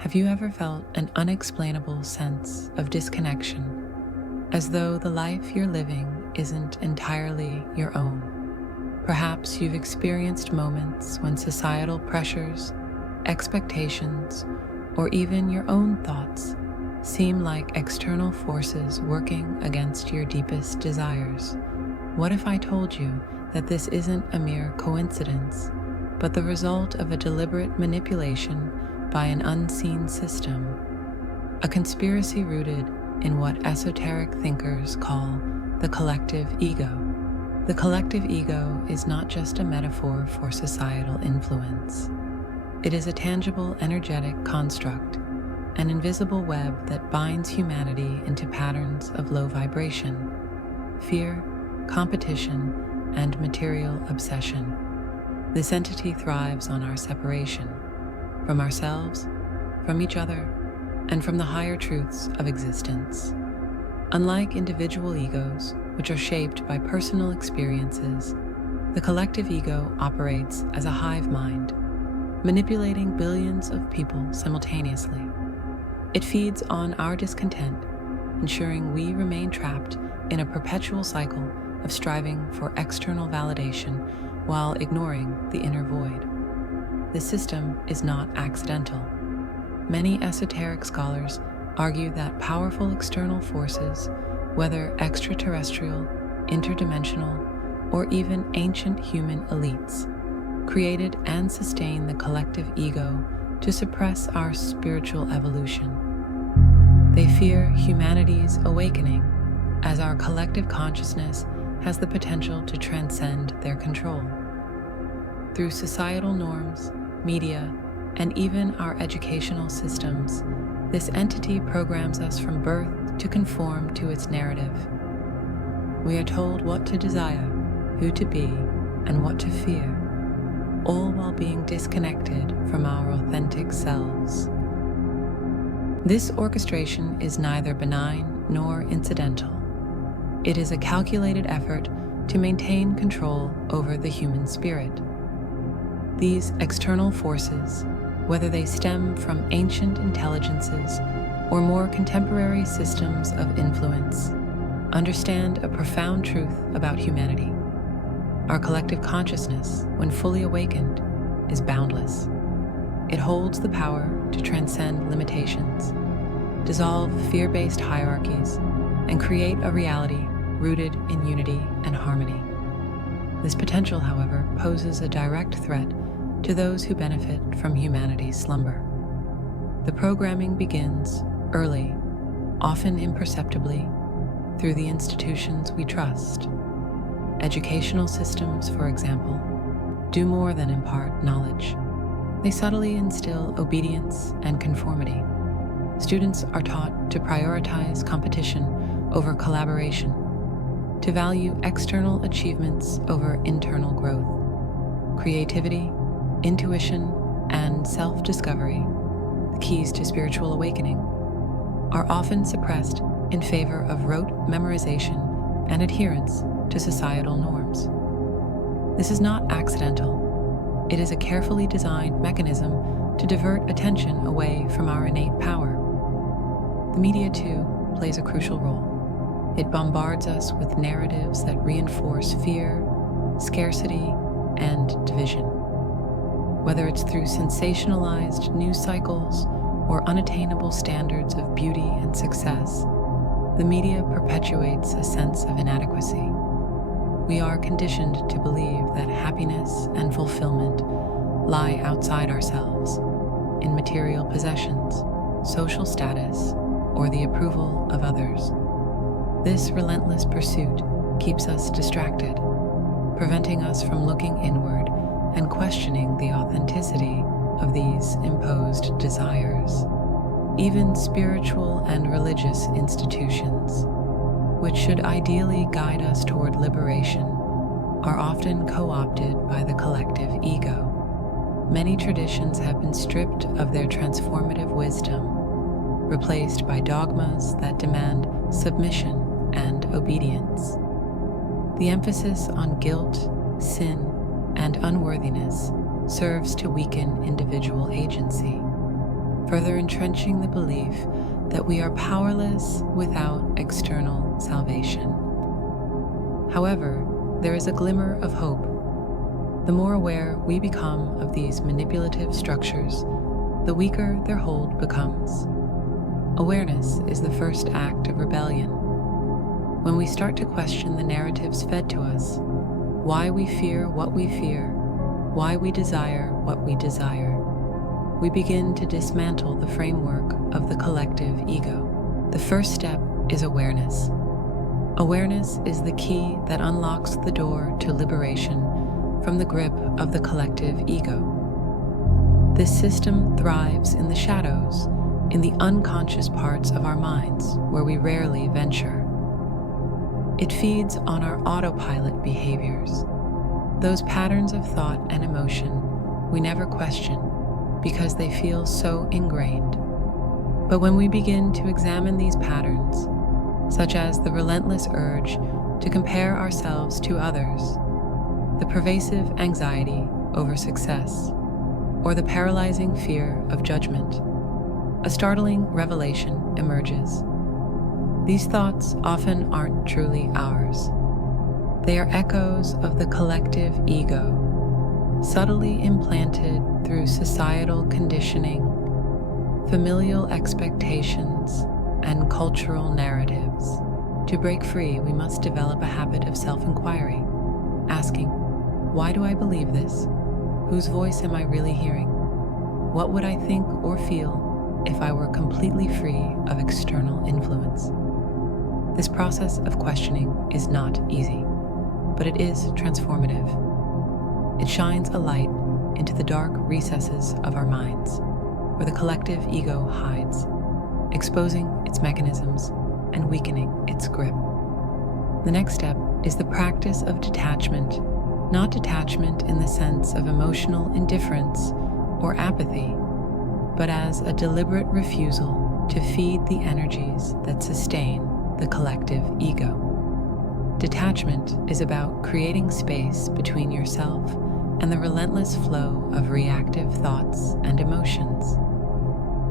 Have you ever felt an unexplainable sense of disconnection, as though the life you're living isn't entirely your own? Perhaps you've experienced moments when societal pressures, expectations, or even your own thoughts seem like external forces working against your deepest desires. What if I told you that this isn't a mere coincidence, but the result of a deliberate manipulation by an unseen system, a conspiracy rooted in what esoteric thinkers call the collective ego? The collective ego is not just a metaphor for societal influence. It is a tangible, energetic construct, an invisible web that binds humanity into patterns of low vibration, fear, competition, and material obsession. This entity thrives on our separation from ourselves, from each other, and from the higher truths of existence. Unlike individual egos, which are shaped by personal experiences, the collective ego operates as a hive mind, manipulating billions of people simultaneously. It feeds on our discontent, ensuring we remain trapped in a perpetual cycle of striving for external validation while ignoring the inner void. This system is not accidental. Many esoteric scholars argue that powerful external forces, whether extraterrestrial, interdimensional, or even ancient human elites, created and sustained the collective ego to suppress our spiritual evolution. They fear humanity's awakening, as our collective consciousness has the potential to transcend their control. Through societal norms, media, and even our educational systems, this entity programs us from birth to conform to its narrative. We are told what to desire, who to be, and what to fear, all while being disconnected from our authentic selves. This orchestration is neither benign nor incidental. It is a calculated effort to maintain control over the human spirit. These external forces, whether they stem from ancient intelligences or more contemporary systems of influence, understand a profound truth about humanity. Our collective consciousness, when fully awakened, is boundless. It holds the power to transcend limitations, dissolve fear-based hierarchies, and create a reality rooted in unity and harmony. This potential, however, poses a direct threat to those who benefit from humanity's slumber. The programming begins early, often imperceptibly, through the institutions we trust. Educational systems, for example, do more than impart knowledge. They subtly instill obedience and conformity. Students are taught to prioritize competition over collaboration, to value external achievements over internal growth. Creativity, intuition, and self-discovery, the keys to spiritual awakening, are often suppressed in favor of rote memorization and adherence to societal norms. This is not accidental. It is a carefully designed mechanism to divert attention away from our innate power. The media, too, plays a crucial role. It bombards us with narratives that reinforce fear, scarcity, and division. Whether it's through sensationalized news cycles or unattainable standards of beauty and success, the media perpetuates a sense of inadequacy. We are conditioned to believe that happiness and fulfillment lie outside ourselves, in material possessions, social status, or the approval of others. This relentless pursuit keeps us distracted, preventing us from looking inward and questioning the authenticity of these imposed desires. Even spiritual and religious institutions, which should ideally guide us toward liberation, are often co-opted by the collective ego. Many traditions have been stripped of their transformative wisdom, replaced by dogmas that demand submission and obedience. The emphasis on guilt, sin, and unworthiness serves to weaken individual agency. further entrenching the belief that we are powerless without external salvation. However, there is a glimmer of hope. The more aware we become of these manipulative structures, the weaker their hold becomes. Awareness is the first act of rebellion. When we start to question the narratives fed to us, why we fear what we fear, why we desire what we desire, we begin to dismantle the framework of the collective ego. The first step is awareness. Awareness is the key that unlocks the door to liberation from the grip of the collective ego. This system thrives in the shadows, in the unconscious parts of our minds where we rarely venture. It feeds on our autopilot behaviors, those patterns of thought and emotion we never question because they feel so ingrained. But when we begin to examine these patterns, such as the relentless urge to compare ourselves to others, the pervasive anxiety over success, or the paralyzing fear of judgment, a startling revelation emerges. These thoughts often aren't truly ours. They are echoes of the collective ego, subtly implanted through societal conditioning, familial expectations, and cultural narratives. To break free, we must develop a habit of self-inquiry, asking, why do I believe this? Whose voice am I really hearing? What would I think or feel if I were completely free of external influence? This process of questioning is not easy, but it is transformative. It shines a light into the dark recesses of our minds, where the collective ego hides, exposing its mechanisms and weakening its grip. The next step is the practice of detachment, not detachment in the sense of emotional indifference or apathy, but as a deliberate refusal to feed the energies that sustain the collective ego. Detachment is about creating space between yourself and the relentless flow of reactive thoughts and emotions.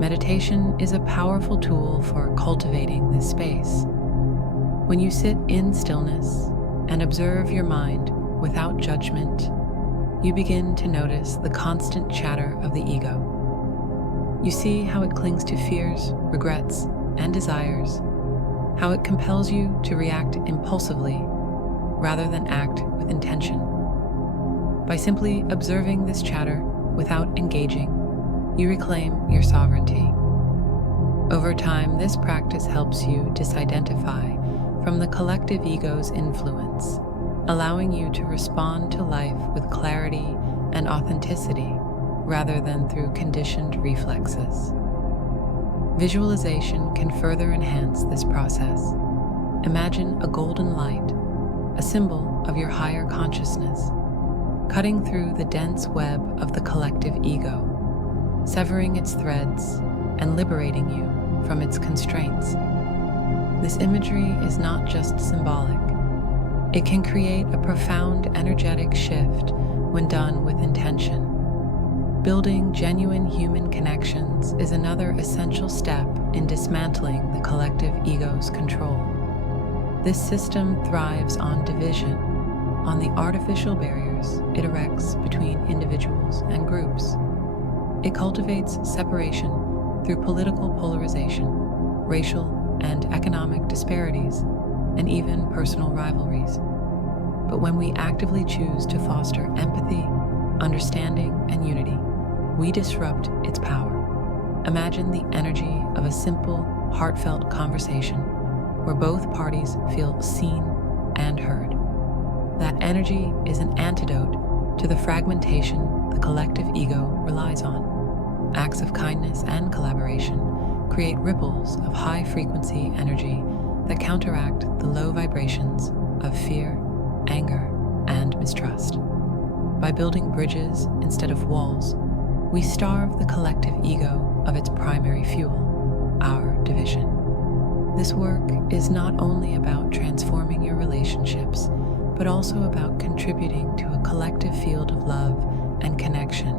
Meditation is a powerful tool for cultivating this space. When you sit in stillness and observe your mind without judgment, you begin to notice the constant chatter of the ego. You see how it clings to fears, regrets, and desires, how it compels you to react impulsively rather than act with intention. By simply observing this chatter without engaging, you reclaim your sovereignty. Over time, this practice helps you disidentify from the collective ego's influence, allowing you to respond to life with clarity and authenticity rather than through conditioned reflexes. Visualization can further enhance this process. Imagine a golden light, a symbol of your higher consciousness, cutting through the dense web of the collective ego, severing its threads and liberating you from its constraints. This imagery is not just symbolic. It can create a profound energetic shift when done with intention. Building genuine human connections is another essential step in dismantling the collective ego's control. This system thrives on division, on the artificial barriers it erects between individuals and groups. It cultivates separation through political polarization, racial and economic disparities, and even personal rivalries. But when we actively choose to foster empathy, understanding, and unity, we disrupt its power. Imagine the energy of a simple, heartfelt conversation where both parties feel seen and heard. That energy is an antidote to the fragmentation the collective ego relies on. Acts of kindness and collaboration create ripples of high-frequency energy that counteract the low vibrations of fear, anger, and mistrust. By building bridges instead of walls, we starve the collective ego of its primary fuel, our division. This work is not only about transforming your relationships, but also about contributing to a collective field of love and connection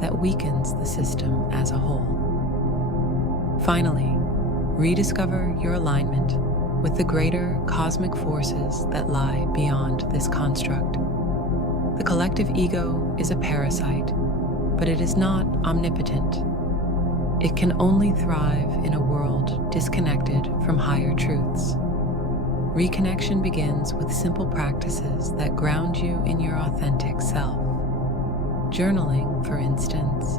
that weakens the system as a whole. Finally, rediscover your alignment with the greater cosmic forces that lie beyond this construct. The collective ego is a parasite, but it is not omnipotent. It can only thrive in a world disconnected from higher truths. Reconnection begins with simple practices that ground you in your authentic self. Journaling, for instance,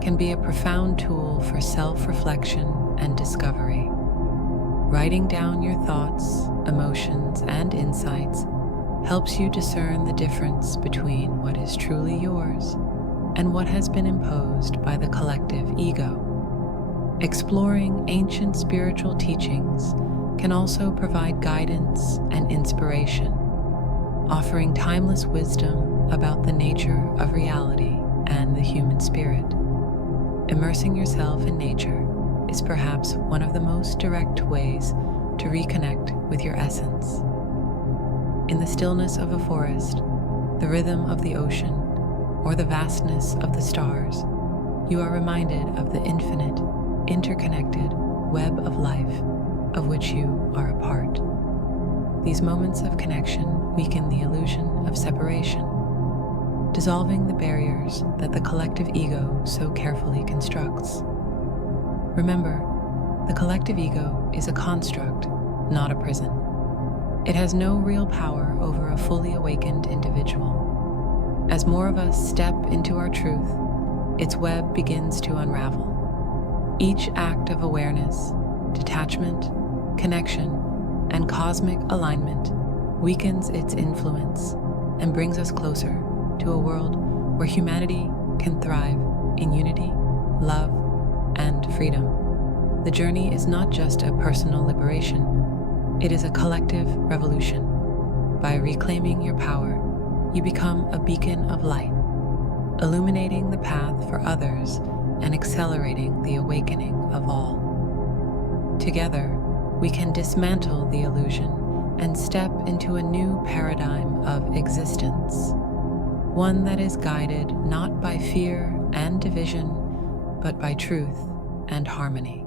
can be a profound tool for self-reflection and discovery. Writing down your thoughts, emotions, and insights helps you discern the difference between what is truly yours and what has been imposed by the collective ego. Exploring ancient spiritual teachings can also provide guidance and inspiration, offering timeless wisdom about the nature of reality and the human spirit. Immersing yourself in nature is perhaps one of the most direct ways to reconnect with your essence. In the stillness of a forest, the rhythm of the ocean, or the vastness of the stars, you are reminded of the infinite, interconnected web of life of which you are a part. These moments of connection weaken the illusion of separation, dissolving the barriers that the collective ego so carefully constructs. Remember, the collective ego is a construct, not a prison. It has no real power over a fully awakened individual. As more of us step into our truth, its web begins to unravel. Each act of awareness, detachment, connection, and cosmic alignment weakens its influence and brings us closer to a world where humanity can thrive in unity, love, and freedom. The journey is not just a personal liberation, it is a collective revolution. By reclaiming your power, you become a beacon of light, illuminating the path for others and accelerating the awakening of all. Together, we can dismantle the illusion and step into a new paradigm of existence, one that is guided not by fear and division, but by truth and harmony.